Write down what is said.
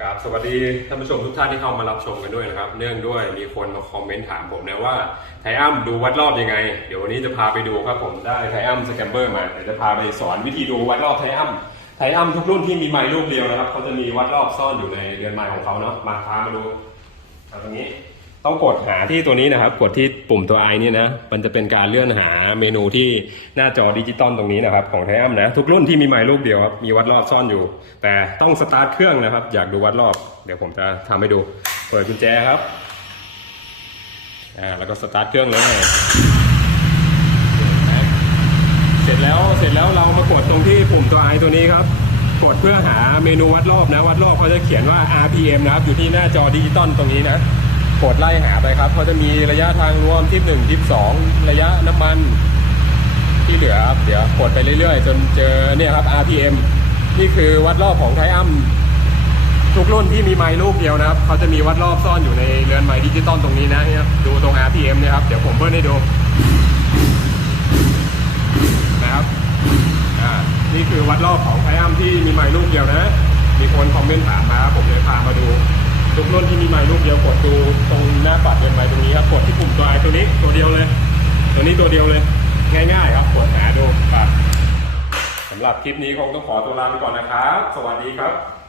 ครับสวัสดีท่านผู้ชมทุกท่านที่เข้ามารับชมกันด้วยนะครับ เนื่องด้วยมีคนมาคอมเมนต์ถามผมนะว่าไทอัมดูวัดรอบยังไง เดี๋ยววันนี้จะพาไปดูครับผมได้ไทอัมสแกมเบอร์มาเดี๋ยวจะพาไปสอนวิธีดูวัดรอบไทอัมไทอัมทุกรุ่นที่มีไมค์รูปเดียวนะครับเขาจะมีวัดรอบซ่อนอยู่ในเรือนไมค์ของเขาเนาะมาพามาดูเอาตรงนี้ ต้องกดหาที่ตัวนี้นะครับ กดที่ปุ่มตัว i เนี่ยนะ มันจะเป็นการเลื่อนหาเมนูที่หน้าจอดิจิตอลตรงนี้นะครับ ของไทอัมนะ ทุกรุ่นที่มีไมค์รูปเดียวครับ มีวัดรอบซ่อนอยู่ แต่ต้องสตาร์ทเครื่องนะครับ อยากดูวัดรอบ เดี๋ยวผมจะทำให้ดู เปิดกุญแจครับ อ่า แล้วก็สตาร์ทเครื่องเลย เสร็จแล้ว เสร็จแล้วเรามากดตรงที่ปุ่มตัว i ตัวนี้ครับกดเพื่อหาเมนูวัดรอบนะ วัดรอบเขาจะเขียนว่า RPM นะครับ อยู่ที่หน้าจอดิจิตอลตรงนี้นะ กดไล่หาไปครับเขาจะมีระยะทางรวมที่1ที่2ระยะน้ำมัน ที่เหลือครับเดี๋ยวกดไปเรื่อยๆ จนเจอเนี่ยครับ RPM นี่คือวัดรอบของไทอัมทุกรุ่นที่มีไมค์ลูกเดียวนะครับเขาจะมีวัดรอบซ่อนอยู่ในเรือนไมค์ดิจิตอลตรงนี้นะเนี่ยดูตรง RPM เนี่ยครับ เดี๋ยวผมเพิ่มให้ดูนะครับอ่านี่คือวัดรอบของไทอัมที่มีไมค์ลูกเดียวนะ มีคนคอมเมนต์ถามมาผมเลยพามาดู รุ่นที่มีไมค์ลูกเดียวกดดูตรงหน้าปัดเดินไปตรงนี้ครับกดที่ปุ่มตัวไอตัวนี้ตัวเดียวเลย ตัวนี้ตัวเดียวเลย ง่ายๆ ครับกดหาดูครับสำหรับคลิปนี้คงต้องขอตัวลาไปก่อนนะครับ สวัสดีครับ